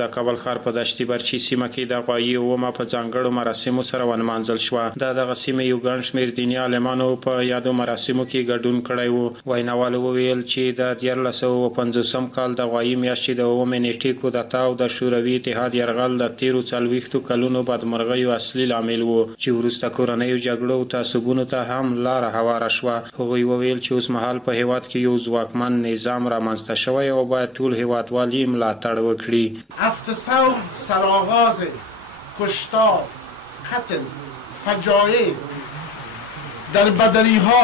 د کابل ښار په دشتي برچي سیمه کې د غوایي اومه په ځانګړو مراسمو سره ونمانځل شوه. د دغه سیمې یو ګڼ شمېر دیني عالمانو په یادو مراسمو کې ګډون کړی و. ویناوالو وویل چې د 1950 کال د غوایي میاشتې د 9 نیټې کودتا او د شوروي اتحاد یرغل د تیرو 40 کلونو بدمرغیو اصلي لامل و چې وروسته کورنیو جګړو او تعصبونو ته هم لاره هواره شوه. هغوی وویل چې اوس مهال په هیواد کې یو ځواکمن نظام رامنځته شوی او باید ټول هیوادوال یې ملاتړ وکړي. هفت سال سرآغاز کشتار، قتل، فجایع در بدری ها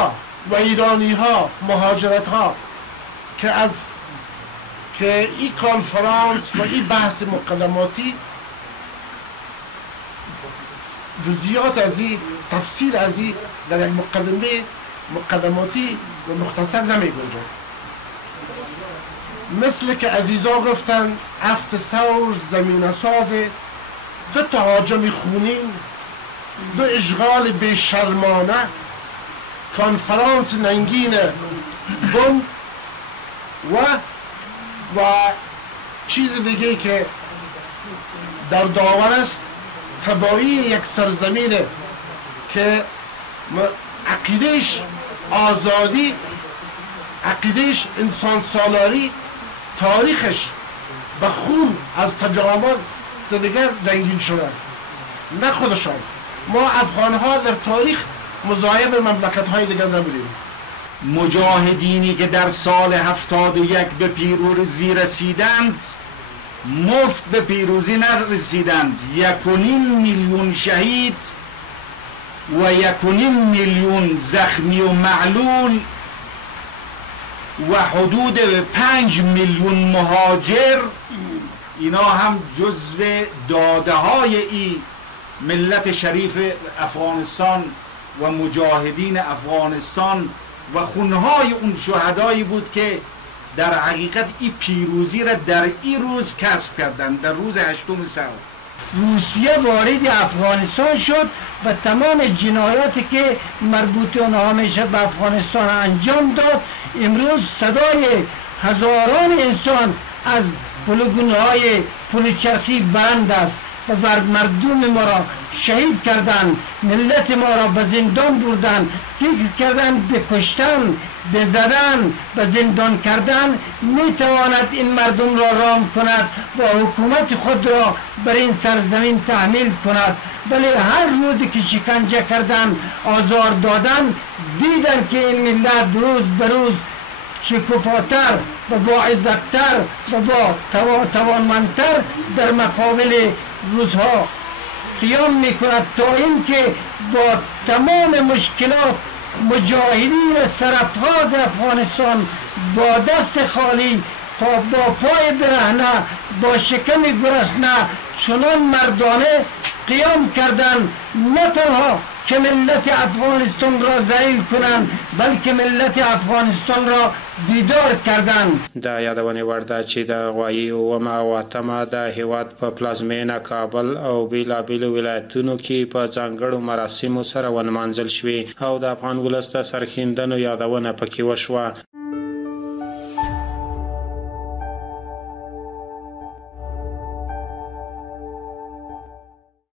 و ایرانی ها، مهاجرت ها که این کنفرانس و این بحث مقدماتی جزئیات از این تفصیل از این در یک مقدماتی و مختصر نمی گنجد. مثل که عزیزا گفتن هفت ثور زمین ساز، دو تهاجم خونین، دو اشغال بیشرمانه، کنفرانس ننگین بم و چیز دیگه که در داور است، تبایی یک سرزمین که عقیدهش آزادی، عقیدهش انسان سالاری، تاریخش به خون از تجاوز دیگر رنگین شده. نه خودشان، ما افغانها در تاریخ مضایب مملکت‌های دیگر نبودیم. مجاهدینی که در سال 71 به پیروزی رسیدند مفت به پیروزی نرسیدند. 1.5 میلیون شهید و 1.5 میلیون زخمی و معلول و حدود 5 میلیون مهاجر، اینا هم جزو داده های این ملت شریف افغانستان و مجاهدین افغانستان و خونهای اون شهدایی بود که در حقیقت این پیروزی را در این روز کسب کردن، در روز 8 سال. روسیه وارد افغانستان شد و تمام جنایاتی که مربوط اونها میشه به افغانستان انجام داد. امروز صدای هزاران انسان از پلگونهای پلچرخی بلند است و مردم ما را شهید کردن، ملت ما را به زندان بردن، فکر کردن به کشتن، به زدن، به زندان کردن میتواند این مردم را رام کند و حکومت خود را بر این سرزمین تحمیل کند. ولی هر روزی که شکنجه کردن، آزار دادن، دیدن که این ملت روز به روز شکوفاتر و با عزتتر و با توانمندتر در مقابل روزها قیام میکند تا اینکه با تمام مشکلات مجاهدین سرفراز افغانستان با دست خالی، با پای برهنه، با شکم گرسنه چنان مردانه قیام کردند، نه تنها که ملت افغانستان را ذلیل کنند بلکه ملت افغانستان را بیدار کردند. د یادونې وړ ده چې د غوایي اومه او اتمه د هیواد په پلازمینه کابل او بیلابیلو ولایتونو کې په ځانګړو مراسمو سره ونمانځل شوې او د افغان ولس د سرښندنو یادونه پکې وشوه.